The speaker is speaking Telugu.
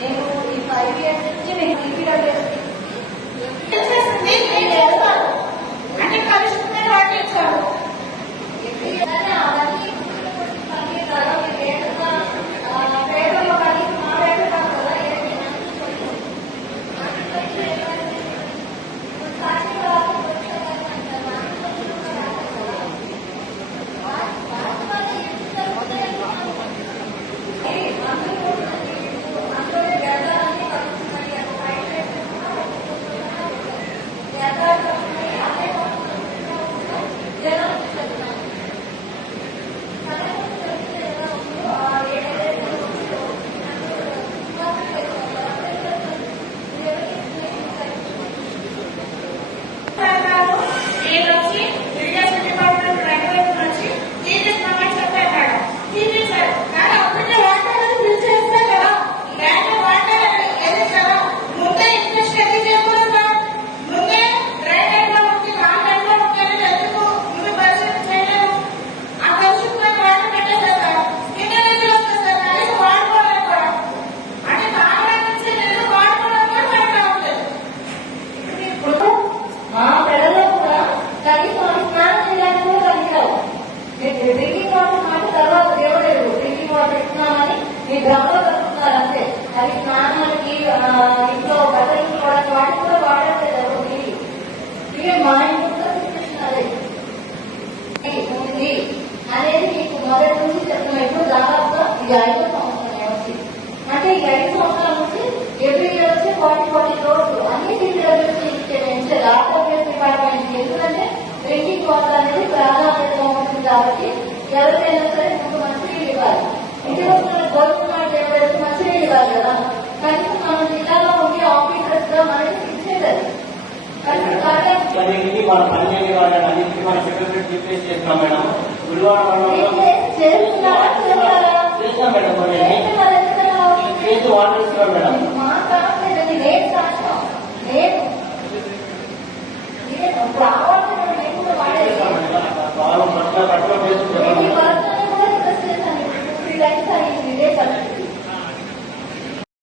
నేను ఈ 5 years నుంచి నేను టీపీడబ్ల్యూఎస్కి అంటే కలుసుకునే వాటి ఇచ్చారు. అవన్నీ పేదల్లో కానీ మా పేరు కాదు కదా డ్రింకింగ్ వాటర్ మాట తర్వాత దేవుడు డ్రింకింగ్ వాటర్ ఇస్తున్నామని మీ గ్రామంలో కలుపుతున్నారు అంతే. అది స్నానాలకి ఇంట్లో బట్టలు వాటికి కూడా వాడట్లేదు. మా ఇంట్లో సిచ్యువేషన్ అదే ఉంది అనేది మీకు మొదటి నుంచి చెప్తున్నాం. ఇప్పుడు దాదాపుగా ఇది 5వ సంవత్సరం వచ్చి అంటే ఈ 5 సంవత్సరాల నుంచి ఎవ్రీ ఇయర్ వచ్చి 40 రోజులు అన్ని టీపీడబ్ల్యూఎస్కి ఆర్డబ్ల్యూఎస్ డిపార్ట్మెంట్. ఎందుకంటే డ్రింకింగ్ వాటర్ అనేది ప్రాధాన్యతగా ఉంటుంది కాబట్టి ఎవరికైనా సరే ముందు మంచినీళ్ళు ఇవ్వాలి. ఇంటికి వస్తున్న గోరుకున్నట్టు ఎవరైతే మంచినీళ్ళు ఇవ్వాలి కదా. కనీసం మన జిల్లాలో ఉండే ఆఫీసర్స్ గా మనకి ఇచ్చేది చేస్తున్నారా